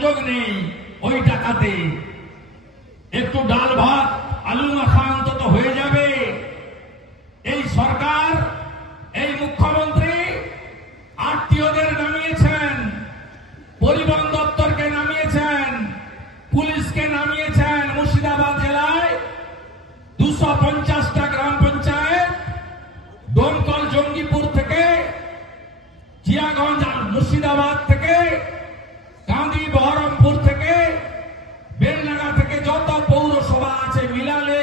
সুযোগ নেই ওই টাকাতে। একটু ডাল ভাত আলু মাখা অন্তত হয়ে যাবে। এই সরকার, এই মুখ্যমন্ত্রী আত্মীয়দের নামিয়েছেন, পরিবহন দপ্তরকে নামিয়েছেন, পুলিশকে নামিয়েছেন। মুর্শিদাবাদ জেলায় 250টা গ্রাম পঞ্চায়েত দমকল জঙ্গিপুর থেকে, জিয়াগঞ্জ মুর্শিদাবাদ থেকে, গান্ধী বহরমপুর থেকে, বেলডাঙ্গা থেকে যত পৌরসভা আছে মিলালে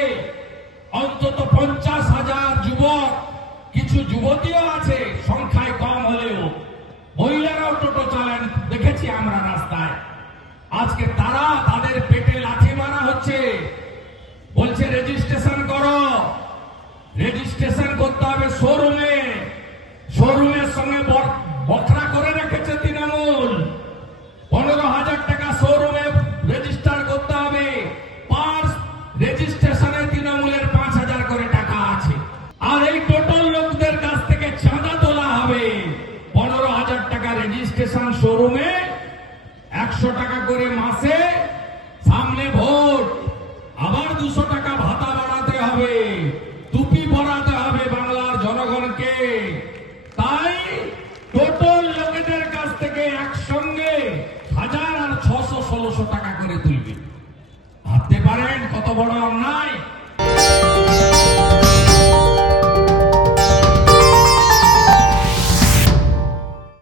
অন্তত 50,000 যুবক, কিছু যুবতীও আছে সংখ্যায় কম হলেও, মহিলারাও টোটো চালান দেখেছি আমরা রাস্তায়। আজকে তারা তাদের পেটে লাথি মারা হচ্ছে, বলছে রেজিস্ট্রেশন করো। রেজিস্ট্রেশন করতে হবে শোরুমে। শোরুমের সঙ্গে বখরা করে রেখেছে তৃণমূল। 15,000 টাকা শোরুমে রেজিস্টার করতে হবে। পার রেজিস্ট্রেশনে তৃণমূলের 5,000 করে টাকা আছে। আর এই টোটাল লোকদের কাছ থেকে চাঁদা তোলা হবে। 15,000 টাকা রেজিস্ট্রেশন শোরুমে, 100 টাকা করে মাসে